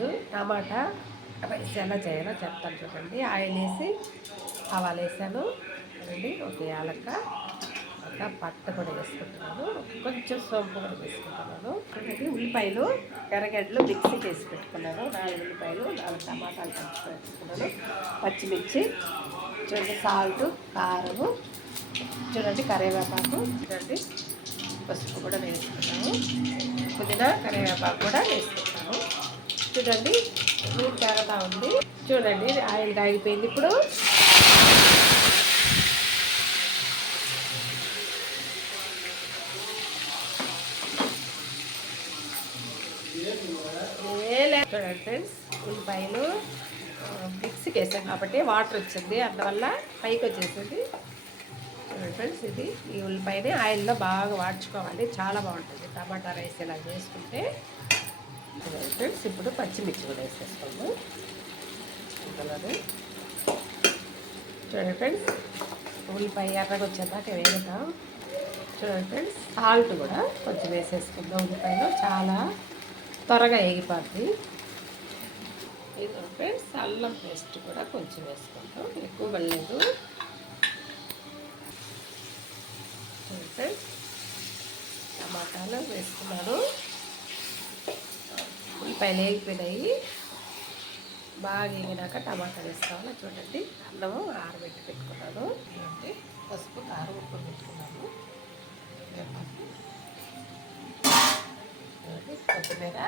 ఈరోజు టమాటా రైస్ ఎలా చేయాలో చెప్తాను చూడండి. ఆయిల్ వేసి ఆవాలు వేసాను. అండి ఒక యాలక్క ఒక పట్ట కూడా వేసుకుంటున్నాను. కొంచెం సోంపు కూడా వేసుకుంటున్నాను. చూడండి ఉల్లిపాయలు ఎర్రగడ్డలు మిక్సీకి వేసి పెట్టుకున్నాను. నాలుగు ఉల్లిపాయలు నాలుగు టమాటాలు కలిసి పెట్టుకున్నాను. పచ్చిమిర్చి చూడండి సాల్ట్ కారము చూడండి కరివేపాకు చూడండి పసుపు కూడా వేసుకున్నాము పుదీనా కరివేపాకు కూడా వేసుకుంటాము చూడండి నీరు పెరగా ఉంది చూడండి ఆయిల్ కాగిపోయింది ఇప్పుడు. ఏ చూడండి ఫ్రెండ్స్ ఉల్లిపాయలు మిక్సీకి వేసాం కాబట్టి వాటర్ వచ్చింది. అందువల్ల పైకి వచ్చేసింది. చూడండి ఫ్రెండ్స్ ఇది ఈ ఉల్లిపాయని ఆయిల్లో బాగా వాడ్చుకోవాలి చాలా బాగుంటుంది. టమాటా రైస్ ఇలా చేసుకుంటే ఫ్రెండ్స్ ఇప్పుడు పచ్చిమిర్చి కూడా వేసేస్తాము. ఇందులోనే. చూడండి ఫ్రెండ్స్ ఉల్లిపాయ ఎర్రగా వచ్చేదాకా వేగుతాం. చూడండి ఫ్రెండ్స్ సాల్ట్ కూడా కొంచెం వేసేసుకుందాం ఉల్లిపాయలో. చాలా త్వరగా ఎగిపోద్ది ఇది ఫ్రెండ్స్ అల్లం పేస్ట్ కూడా కొంచెం వేసుకుంటాం ఎక్కువ పడలేదు చూడండి ఫ్రెండ్స్ టమాటాలు వేసుకున్నాను. ఉల్లిపాయలు వేగిపోయినాయి బాగా వేగినాక టమాటా వేసుకోవాలి చూడండి. అన్నము ఆరబెట్టి పెట్టుకున్నాను. చూడండి పసుపు కారం ఉప్పు పెట్టుకున్నాను. కొత్తిమీర.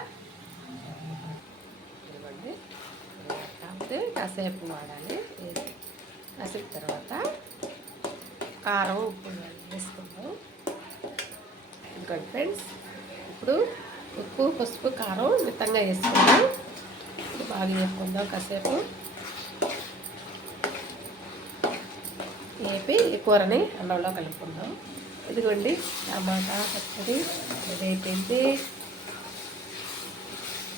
ఇవ్వండి కాకపోతే కాసేపు వాడాలి. కాసేపు తర్వాత కారం ఉప్పు వేసుకుందాం. ఇంకోటి ఫ్రెండ్స్ ఇప్పుడు ఉప్పు పసుపు కారం మితంగా వేసుకుందాం. బాగా వేసుకుందాం కాసేపు. వేపి ఈ కూరని అన్నంలో కలుపుకుందాం. ఇదిగోండి టమాటా పచ్చడి ఏదైపోయింది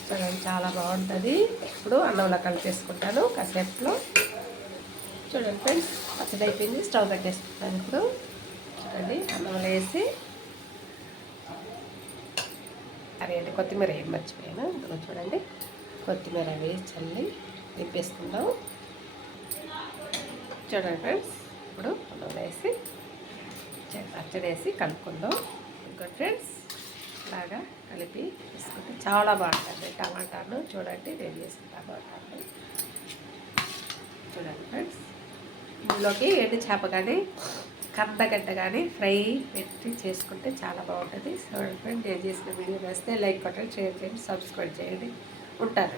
చూడండి చాలా బాగుంటుంది. ఇప్పుడు అన్నంలో కలిపేసుకుంటాను కాసేపులో. చూడండి ఫ్రెండ్స్ పచ్చడి అయిపోయింది స్టవ్ కట్టేసుకుంటాను ఇప్పుడు. చూడండి అన్నంలో వేసి అరే అంటే కొత్తిమీర ఏం మర్చిపోయాను. ఇందులో చూడండి. కొత్తిమీర వేసి చల్లి నింపేసుకుందాం చూడండి ఫ్రెండ్స్ ఇప్పుడు అన్నం వేసి పచ్చడి వేసి కలుపుకుందాం. ఇంకా ఫ్రెండ్స్ బాగా కలిపి తీసుకుంటే చాలా బాగుంటుంది. టమాటాను చూడండి నేను చేసిన టమాటాను చూడండి ఫ్రెండ్స్ ఇందులోకి ఎండు చేప కానీ కందగడ్డ కానీ ఫ్రై పెట్టి చేసుకుంటే చాలా బాగుంటుంది. సో ఫ్రెండ్ నేను చేసిన వీడియో నచ్చితే లైక్ కొట్టండి షేర్ చేయండి సబ్స్క్రైబ్ చేయండి. ఉంటారు